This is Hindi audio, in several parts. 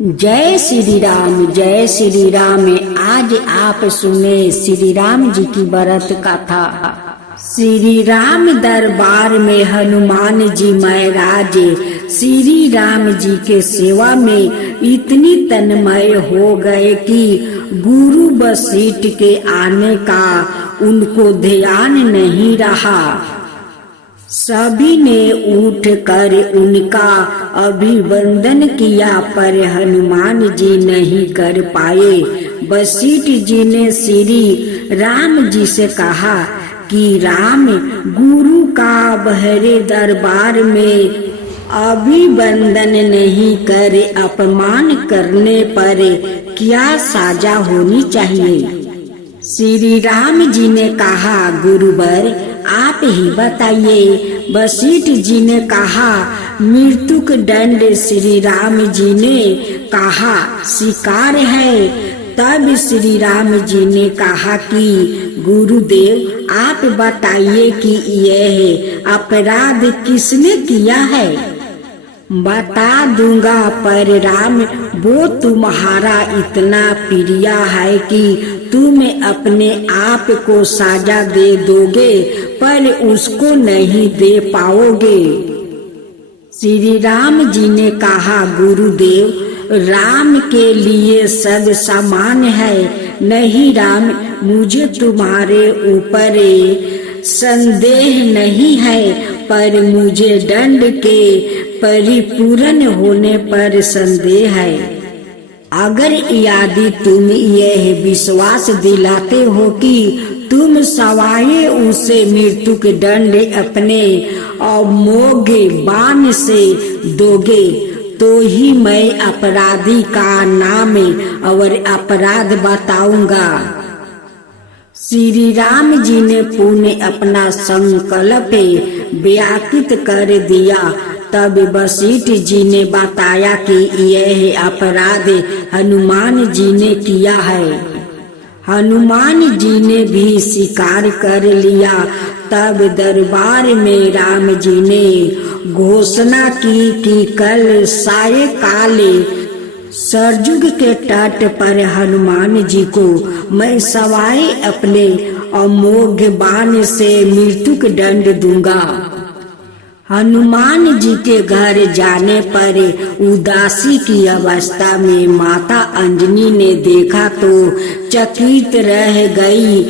जय श्री राम। आज आप सुने श्री राम जी की व्रत कथा। श्री राम दरबार में हनुमान जी महाराज श्री राम जी के सेवा में इतनी तन्मय हो गए कि गुरु वशिष्ठ के आने का उनको ध्यान नहीं रहा। सभी ने उठ कर उनका अभिवंदन किया, पर हनुमान जी नहीं कर पाए। वशिष्ठ जी ने श्री राम जी से कहा कि राम, गुरु का बहरे दरबार में अभिवंदन नहीं कर अपमान करने पर क्या सजा होनी चाहिए? श्री राम जी ने कहा, गुरुवर आप ही बताइए। वशिष्ठ जी ने कहा, मृत्युक दंड। श्री राम जी ने कहा, स्वीकार है। तब श्री राम जी ने कहा कि गुरुदेव आप बताइए कि यह अपराध किसने किया है? बता दूंगा, पर राम वो तुम्हारा इतना प्रिय है कि तुम अपने आप को सजा दे दोगे, पर उसको नहीं दे पाओगे। श्री राम जी ने कहा, गुरुदेव राम के लिए सब समान है। नहीं राम, मुझे तुम्हारे ऊपर संदेह नहीं है, पर मुझे दंड के परिपूर्ण होने पर संदेह है। अगर यदि तुम यह विश्वास दिलाते हो कि तुम सवाए उसे मृत्यु के दंड अपने अमोघ बाण से दोगे, तो ही मैं अपराधी का नाम और अपराध बताऊंगा। श्री राम जी ने पुनः अपना संकल्प व्याकृत कर दिया। तब वशिष्ठ जी ने बताया कि यह अपराध हनुमान जी ने किया है। हनुमान जी ने भी स्वीकार कर लिया। तब दरबार में राम जी ने घोषणा की कि कल सायंकाल सरजुग के तट पर हनुमान जी को मैं सवाए अपने अमोघ बाण से मृत्यु का दंड दूंगा। हनुमान जी के घर जाने पर उदासी की अवस्था में माता अंजनी ने देखा तो चकित रह गई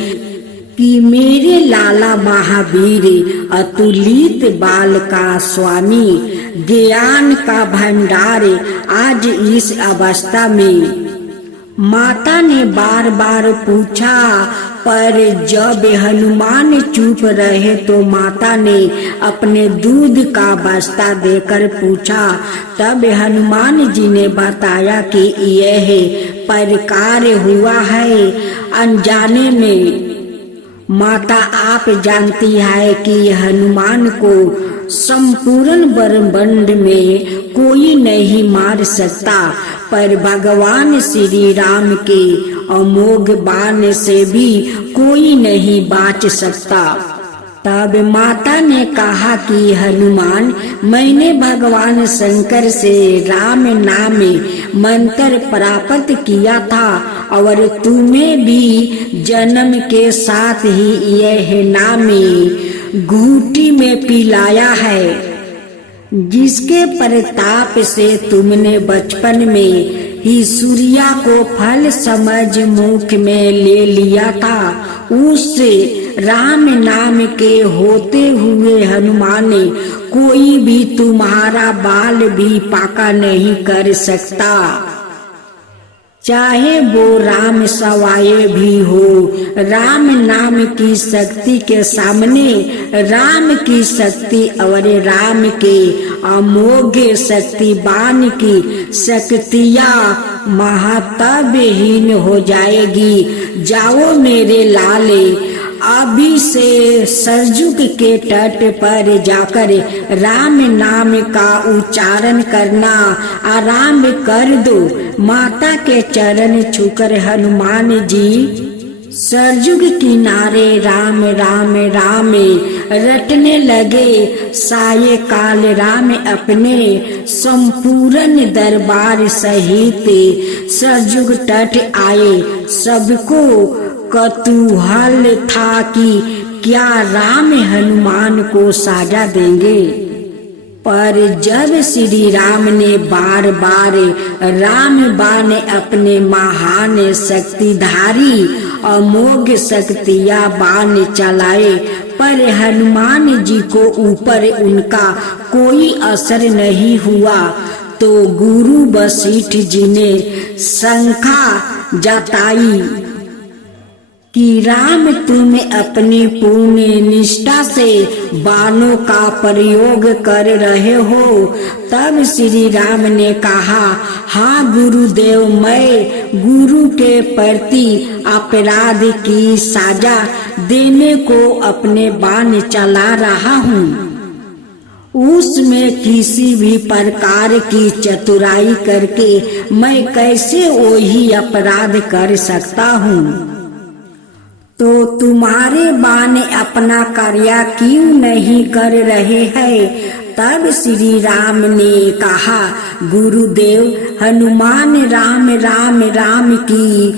कि मेरे लाला महावीर अतुलित बाल का स्वामी, ज्ञान का भंडार आज इस अवस्था में। माता ने बार बार पूछा, पर जब हनुमान चुप रहे तो माता ने अपने दूध का बस्ता देकर पूछा। तब हनुमान जी ने बताया कि यह प्रकार हुआ है अनजाने में। माता आप जानती है कि हनुमान को संपूर्ण ब्रह्मांड में कोई नहीं मार सकता, पर भगवान श्री राम के अमोघ बाण से भी कोई नहीं बच सकता। तब माता ने कहा कि हनुमान, मैंने भगवान शंकर से राम नाम मंत्र प्राप्त किया था और तुम्हें भी जन्म के साथ ही यह नाम घूंटी में पिलाया है, जिसके प्रताप से तुमने बचपन में ही सूर्या को फल समझ मुख में ले लिया था। उस राम नाम के होते हुए हनुमान, कोई भी तुम्हारा बाल भी पाका नहीं कर सकता, चाहे वो राम सवाए भी हो। राम नाम की शक्ति के सामने राम की शक्ति और राम के अमोघ शक्ति बाण की शक्तियाँ महत्वहीन हो जाएगी। जाओ मेरे लाले, अभी से सरजुग के तट पर जाकर राम नाम का उच्चारण करना आरंभ कर दो। माता के चरण छूकर हनुमान जी सरजुग किनारे राम राम राम रटने लगे। साये काल राम अपने संपूर्ण दरबार सहित सरजुग तट आए। सबको कतूहल था कि क्या राम हनुमान को साजा देंगे। पर जब श्री राम ने बार बार राम बाण अपने महान शक्तिधारी अमोघ शक्तियां बाण चलाए, पर हनुमान जी को ऊपर उनका कोई असर नहीं हुआ, तो गुरु वशिष्ठ जी ने शंका जताई कि राम तुम अपनी पूर्ण निष्ठा से बाणों का प्रयोग कर रहे हो। तब श्री राम ने कहा, हाँ गुरुदेव, मैं गुरु के प्रति अपराध की सजा देने को अपने बाण चला रहा हूँ। उसमें किसी भी प्रकार की चतुराई करके मैं कैसे वही अपराध कर सकता हूँ। तो तुम्हारे बाण अपना कार्य क्यों नहीं कर रहे हैं। तब श्री राम ने कहा, गुरुदेव, हनुमान राम राम राम की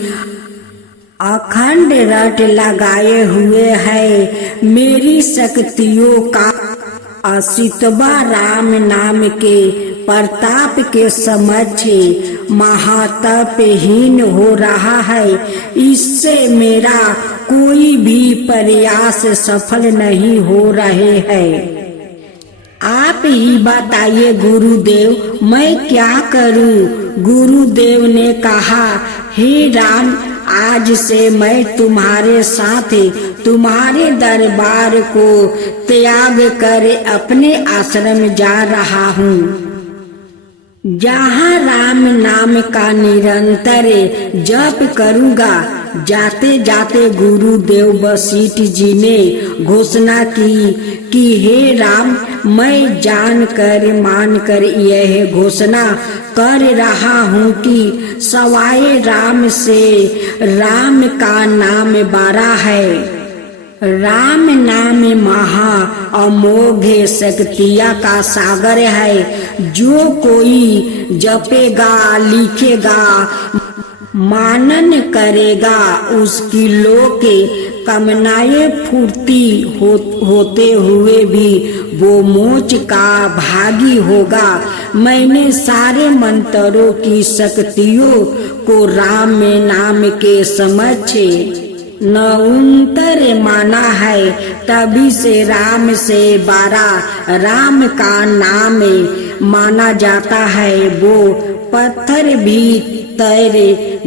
अखंड रट लगाए हुए है। मेरी शक्तियों का असितवा राम नाम के प्रताप के समक्ष महातपहीन हो रहा है। इससे मेरा कोई भी प्रयास सफल नहीं हो रहे हैं। आप ही बताइए गुरुदेव, मैं क्या करूं। गुरुदेव ने कहा, हे राम, आज से मैं तुम्हारे साथ तुम्हारे दरबार को त्याग कर अपने आश्रम जा रहा हूँ, जहाँ राम नाम का निरंतर जप करूँगा। जाते जाते गुरुदेव वशिष्ठ जी ने घोषणा की कि हे राम, मैं जानकर मानकर यह घोषणा कर रहा हूँ कि सवाए राम से राम का नाम बड़ा है। राम नाम महा अमोघ शक्तियाँ का सागर है। जो कोई जपेगा, लिखेगा, मानन करेगा, उसकी लोक कामनाएं पूर्ति होते हुए भी वो मोक्ष का भागी होगा। मैंने सारे मंत्रों की शक्तियों को राम में नाम के समक्ष नउंतर माना है। तभी से राम से बड़ा राम का नाम माना जाता है। वो पत्थर भी तैर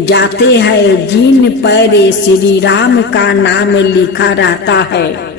जाते हैं जिन पर श्री राम का नाम लिखा रहता है।